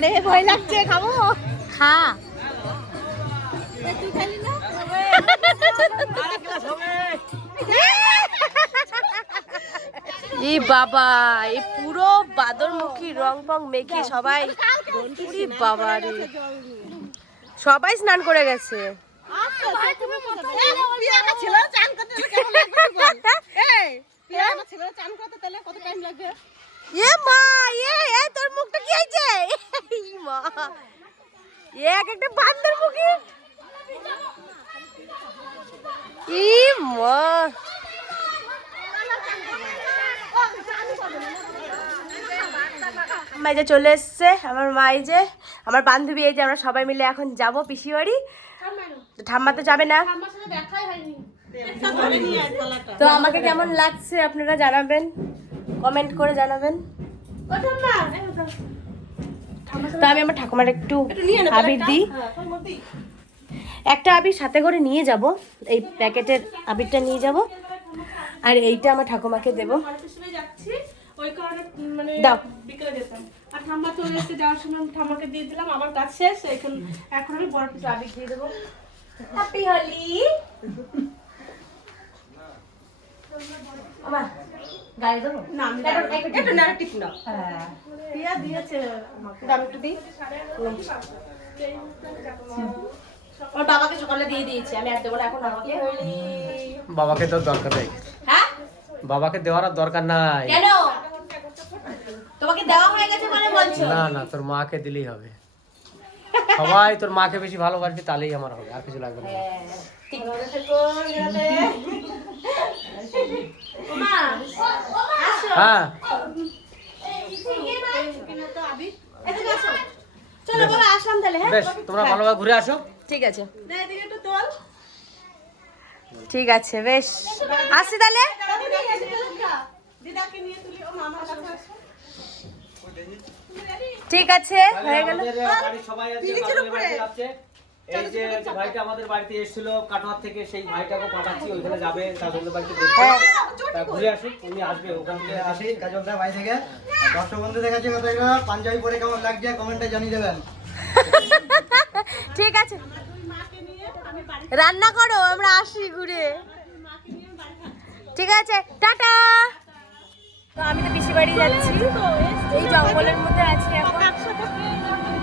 ওরে ভয় লাগছে খাব? খা। তুই খালি না? এই বাবা এই পুরো বাদরমুখী রং ফং মেখে সবাই বাবা রে। সবাই স্নান করে গেছে। এ মা এ এ তোর মুখটা কি হয়েছে এই মা এ এক একটা বান্দর মুখে ই মা। মা চলে এসছে, আমার মা এই যে, আমার বান্ধবী এই যে আমরা সবাই মিলে এখন যাব পিসি বাড়ি ঠাম্মা তো যাবে না। তো আমাকে কেমন লাগছে আপনারা জানাবেন? কমেন্ট করে জানাবেন। তো আমি আমার ঠাকুমার একটু আবির দিই। একটা আবির সাথে করে নিয়ে যাব এই প্যাকেটের আবিরটা নিয়ে যাব আর এইটা আমার ঠাকুমাকে দেবো। ওই কারণে মানে দাও। বিকেলে যেতাম। আর ঠাম্মা চলে এসে যাওয়ার সময় আমি ঠাম্মাকে দিয়ে দিলাম আমার কাজ শেষ এখন এখন আমি বড় আবির দিয়ে দেবো। হ্যাপি হোলি আমা গায়ে দেবো? না আমি একটু একটু নাড়া না। হ্যাঁ। দিয়া দিয়েছে আমাকে। দাম একটু দিই ওর বাবাকে সকালে দিয়ে দিয়েছি আমি আর দেবো না এখন আমাকে। বাবাকে তো দরকার নেই। হ্যাঁ? বাবাকে দেওয়ার আর দরকার নাই। কেন? তোমাকে দেওয়া হয়ে গেছে মানে বলছো? না না তোর মাকে দিলেই হবে। সবাই তোর মাকে বেশি ভালোবাসবি তাহলেই আমার হবে আর কিছু লাগবে না। ঠিক থেকো গেলে মা আসো হ্যাঁ। চলো বলো আসলাম তাহলে হ্যাঁ? বেশ তোমরা ভালোভাবে ঘুরে আসো। ঠিক আছে। না এদিকে একটু তোল। ঠিক আছে বেশ। আসি তাহলে। ঠিক আছে হয়ে গেল। এই যে ভাইটা আমাদের বাড়িতে এসেছিল কাটোয়ার থেকে সেই ভাইটাকে পাঠাচ্ছি ওইখানে যাবে বাড়িতে। হ্যাঁ। ঘুরে আসুক উনি আসবে ওখান থেকে আসি বাড়ি থেকে। দর্শক বন্ধুদের কাছে কথা পাঞ্জাবি পরে কেমন লাগছে কমেন্টে জানিয়ে দেবেন। ঠিক আছে। রান্না করো আমরা আসি ঘুরে। ঠিক আছে টাটা। তো আমি তো পিসি বাড়ি যাচ্ছি। এই জঙ্গলের মধ্যে আছি এখন।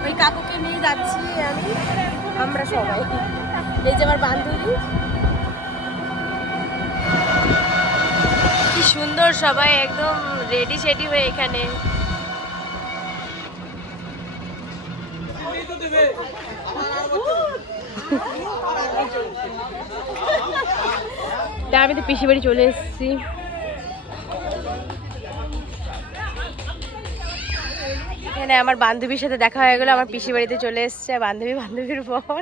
ওই কাকুকে নিয়ে যাচ্ছি আমি। আমরা সবাই। এই যে আমার বান্ধবী। কি সুন্দর সবাই একদম রেডি সেডি হয়ে এখানে। তা আমি তো পিসি বাড়ি চলে এসেছি। এখানে আমার বান্ধবীর সাথে দেখা হয়ে গেলো, আমার পিসি বাড়িতে চলে এসছে, বান্ধবী বান্ধবীর পর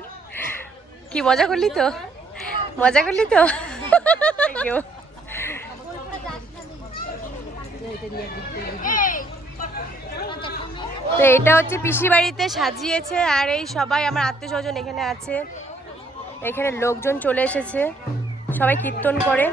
কি মজা করলি তো? মজা করলি তো? তো এটা হচ্ছে পিসি বাড়িতে সাজিয়েছে, আর এই সবাই আমার আত্মীয় স্বজন এখানে আছে। এখানে লোকজন চলে এসেছে, সবাই কীর্তন করে।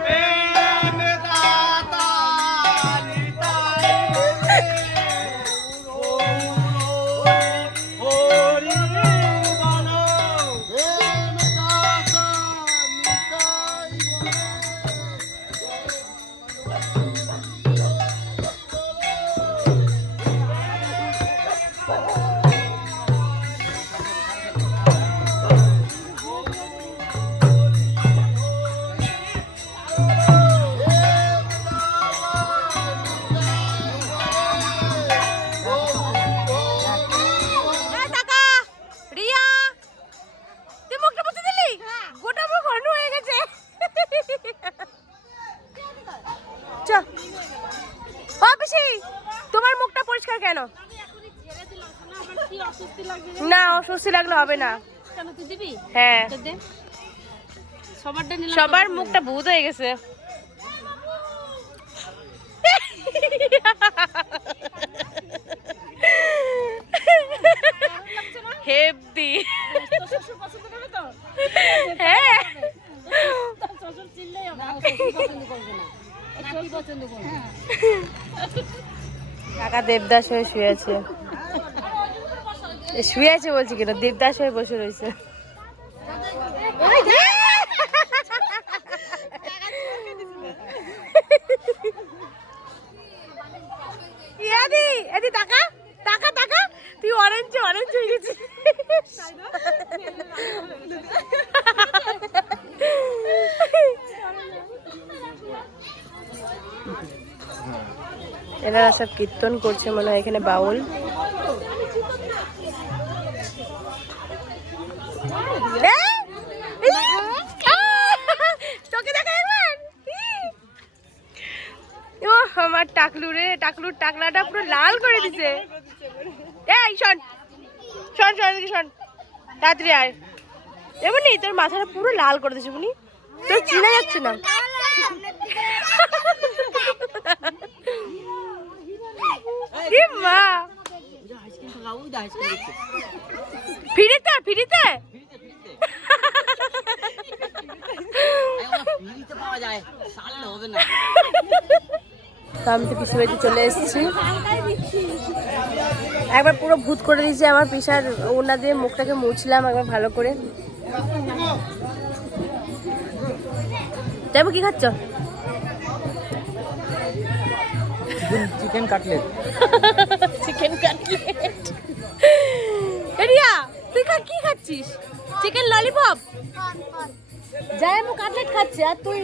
অস্বস্তি লাগলে হবে না। হ্যাঁ। সবার মুখটা ভূত হয়ে গেছে। হ্যাঁ। কাকা দেবদাস হয়ে শুয়েছে শুয়ে বলছি কেন, দেবদাস হয়ে বসে রয়েছে। তুই অরেঞ্জ হয়ে গেছিস। এনারা সব কীর্তন করছে মনে হয়, এখানে বাউল এ? ই! আহ! তোকে দেখা একবার ও আমার টাকলু রে টাকলুর টাকলাটা পুরো লাল করে দিছে। এই, শোন। শোন শোন শোন। তাড়াতাড়ি আয়। এমনি তোর মাথাটা পুরো লাল করে দিছে বুনি তোর চিনা যাচ্ছে না। মা? ফিরিতে ফিরিতে। তো আমি তো পিসি বাড়িতে চলে এসেছি। একবার পুরো ভূত করে দিয়েছি আমার পিসার ওনা দিয়ে মুখটাকে মুছলাম একবার ভালো করে। যাব কি খাচ্ছ? Chicken cutlet chicken cutlet Riya তুই খা কি খাচ্ছিস? চিকেন ললিপপ যাই আমি কাটলেট খাচ্ছি আর তুই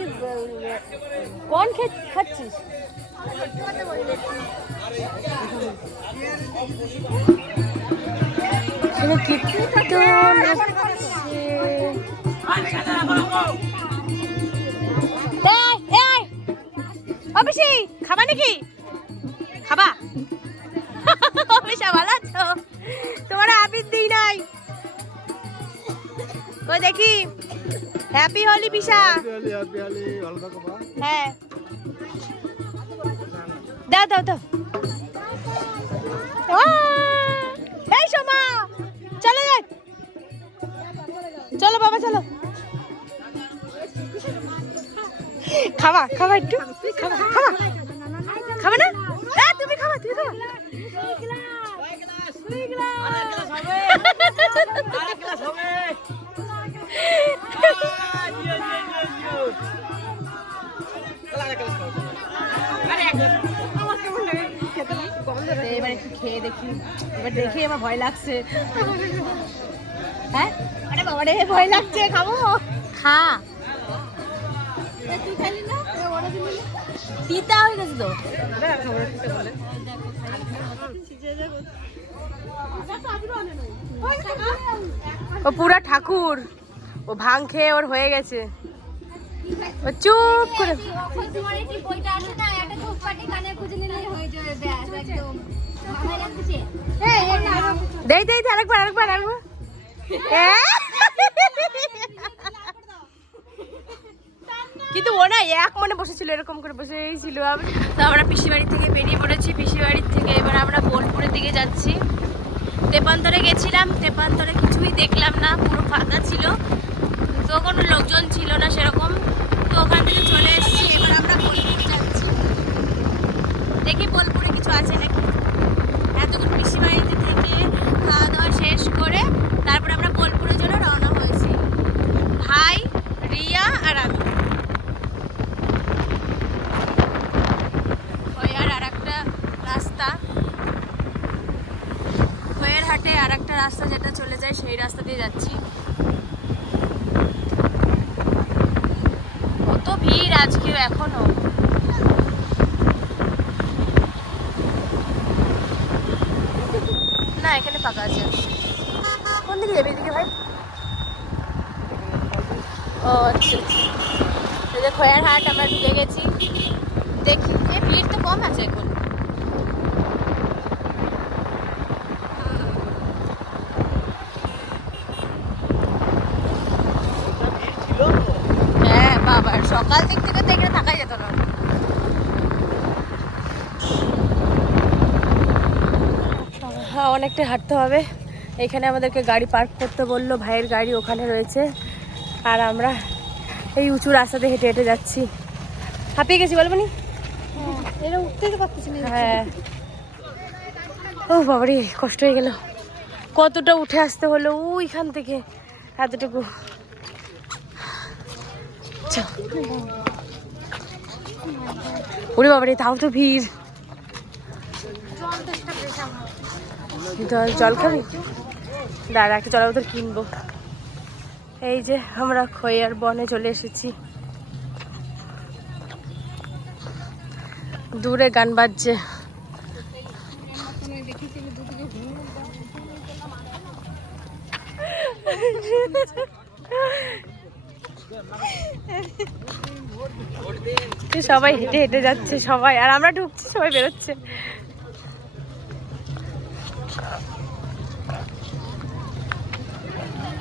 কোন খাচ্ছিস? কীর্তন পিসি, খাবা নাকি খাবা পিসা ভালো আছো তোমার আবির দিই নাই কই দেখি হ্যাপি হোলি পিসা হ্যাঁ। দাও দাও দাও। এই সোমা, চলো যাই। চলো বাবা, চলো। খাবা খাবা একটু। খাবা খাবা। খাবা না? তুমি খাবা তুমি খাবা। খেয়ে দেখি। এবার দেখে আমার ভয় লাগছে। হ্যাঁ? বাবা রে, ভয় লাগছে, খাব? খা। তিতা হয়ে গেছে তো। ও পুরা ঠাকুর। ও ভাং খেয়ে ওর হয়ে গেছে। ও চুপ করে। দেই দেই আরেকবার আরেকবার আরেকবার। কিন্তু ও না এক মনে বসেছিল, এরকম করে বসেই ছিল। আবার- তো আমরা পিসি বাড়ি থেকে বেরিয়ে পড়েছি, পিসি বাড়ির থেকে। এবার আমরা বোলপুরের দিকে যাচ্ছি। তেপান্তরে গেছিলাম, তেপান্তরে কিছুই দেখলাম না, পুরো ফাঁকা ছিল। তো কোনো লোকজন ছিল না সেরকম। তো ওখান থেকে চলে এসেছি, এবার আমরা বোলপুর যাচ্ছি। দেখি বোলপুরে কিছু আছে নাকি? এতক্ষণ পিসি বাড়িতে থেকে খাওয়া দাওয়া শেষ করে তারপর আমরা বোলপুরের জন্য রওনা হয়েছি। ভাই, রিয়া আর আমি খয়ার আর একটা রাস্তা হাটে আর একটা রাস্তা যেটা চলে যায়, সেই রাস্তা দিয়ে যাচ্ছি। কত ভিড় আজকেও এখনও। না এখানে ফাঁকা আছে। কোন দিকে? যাবে এদিকে ভাই। ও আচ্ছা। আচ্ছা। যে খয়ার হাট আমরা ঢুকে গেছি। দেখি এ ভিড় তো কম আছে এখন। হ্যাঁ সকাল থেকে তো এখানে থাকা যেত না হ্যাঁ অনেকটা হাঁটতে হবে। এখানে আমাদেরকে গাড়ি পার্ক করতে বলল ভাইয়ের গাড়ি ওখানে রয়েছে। আর আমরা এই উঁচু রাস্তাতে হেঁটে হেঁটে যাচ্ছি। হাঁপিয়ে গেছি বলব নি পারতেছি হ্যাঁ। ও বাবারে কষ্ট হয়ে গেল। কতটা উঠে আসতে হলো ওইখান থেকে এতটুকু। ওরে বাবারে তাও তো ভিড়। জল খাবি? দাঁড়া, একটা জলের কিনবো। এই যে, আমরা খৈয়ার বনে চলে এসেছি। দূরে গান বাজছে। সবাই হেঁটে হেঁটে যাচ্ছে, সবাই। আর আমরা ঢুকছি, সবাই বেরোচ্ছে।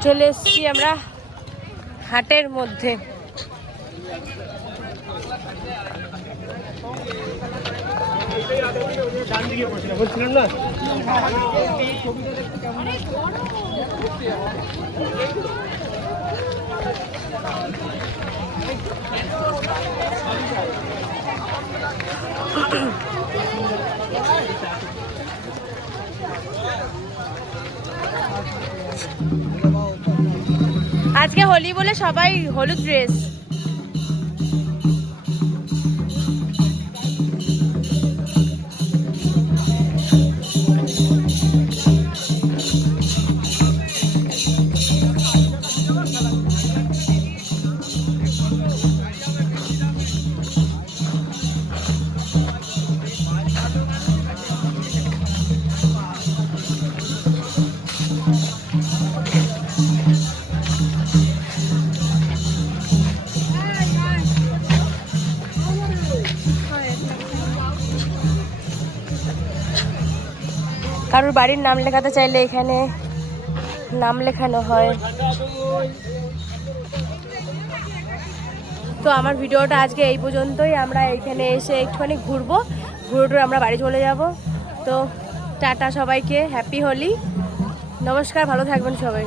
চলে এসছি আমরা হাটের মধ্যে। আজকে হোলি বলে সবাই হলুদ ড্রেস কারোর বাড়ির নাম লেখাতে চাইলে এখানে নাম লেখানো হয়। তো আমার ভিডিওটা আজকে এই পর্যন্তই। আমরা এখানে এসে একটুখানি ঘুরবো। ঘুরে টুরে আমরা বাড়ি চলে যাব। তো টাটা সবাইকে, হ্যাপি হোলি। নমস্কার, ভালো থাকবেন সবাই।